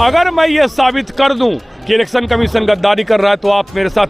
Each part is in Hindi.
अगर मैं ये साबित कर दूं कि इलेक्शन कमीशन गद्दारी कर रहा है तो आप मेरे साथ।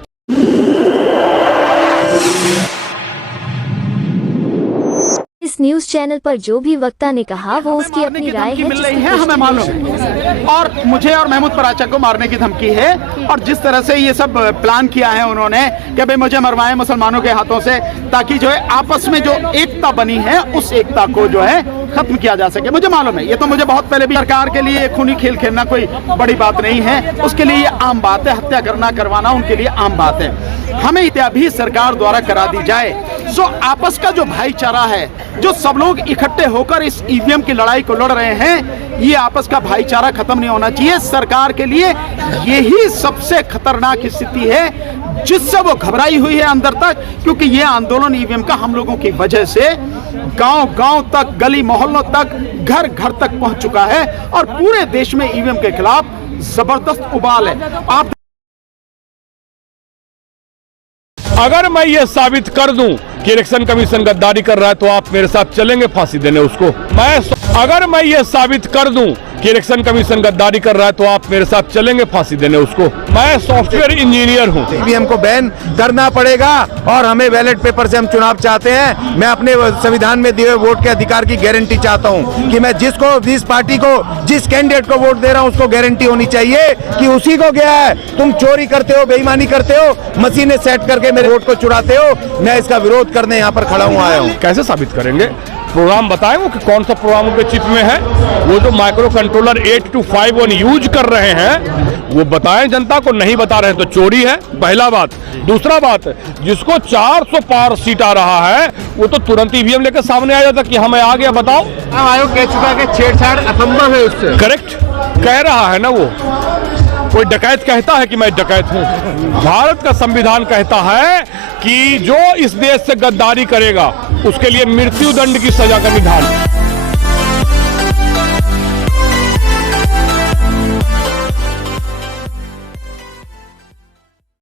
इस न्यूज चैनल पर जो भी वक्ता ने कहा वो उसकी अपनी राय है। मिल रही है हमें मालूम, और मुझे और महमूद पराचा को मारने की धमकी है। और जिस तरह से ये सब प्लान किया है उन्होंने कि भाई मुझे मरवाएं मुसलमानों के हाथों से, ताकि जो है आपस में जो एकता बनी है उस एकता को जो है खत्म किया जा सके। मुझे मालूम है, ये तो मुझे बहुत पहले भी, सरकार के लिए खूनी खेल खेलना कोई बड़ी बात नहीं है, उसके लिए ये आम बात है। हत्या करना करवाना उनके लिए आम बात है। हमें हत्या भी सरकार द्वारा करा दी जाए। सो आपस का जो भाईचारा है, जो सब लोग इकट्ठे होकर इस ईवीएम की लड़ाई को लड़ रहे हैं, ये आपस का भाईचारा खत्म नहीं होना चाहिए। सरकार के लिए यही सबसे खतरनाक स्थिति है जिससे वो घबराई हुई है अंदर तक, क्योंकि ये आंदोलन ईवीएम का हम लोगों की वजह से गांव-गांव तक, गली मोहल्लों तक, घर घर तक पहुंच चुका है और पूरे देश में ईवीएम के खिलाफ जबरदस्त उबाल है। आप अगर मैं ये साबित कर दूं कि इलेक्शन कमीशन गद्दारी कर रहा है तो आप मेरे साथ चलेंगे फांसी देने उसको। अगर मैं ये साबित कर दूं कि इलेक्शन कमीशन गद्दारी कर रहा है तो आप मेरे साथ चलेंगे फांसी देने उसको। मैं सॉफ्टवेयर इंजीनियर हूं। ईवीएम को बैन करना पड़ेगा और हमें बैलेट पेपर से हम चुनाव चाहते हैं। मैं अपने संविधान में दिए हुए वोट के अधिकार की गारंटी चाहता हूं कि मैं जिस पार्टी को, जिस कैंडिडेट को वोट दे रहा हूं उसको गारंटी होनी चाहिए कि उसी को गया है। तुम चोरी करते हो, बेईमानी करते हो, मशीनें सेट करके मेरे वोट को चुराते हो। मैं इसका विरोध करने यहाँ पर खड़ा हुआ आया हूँ। कैसे साबित करेंगे? प्रोग्राम बताएं वो कि कौन सा प्रोग्राम उनके चिप में है। वो जो माइक्रो कंट्रोलर 8251 यूज कर रहे हैं वो बताएं जनता को। नहीं बता रहे हैं तो चोरी है, पहला बात। दूसरा बात, जिसको 400 पार सीट आ रहा है वो तो तुरंत ईवीएम लेकर सामने आ जाता कि हमें आ गया। बताओ, आयोग कह चुका है कि छेड़छाड़ असंभव है उससे। करेक्ट कह रहा है ना वो। कोई डकैत कहता है कि मैं डकैत हूं? भारत का संविधान कहता है कि जो इस देश से गद्दारी करेगा उसके लिए मृत्यु दंड की सजा का विधान।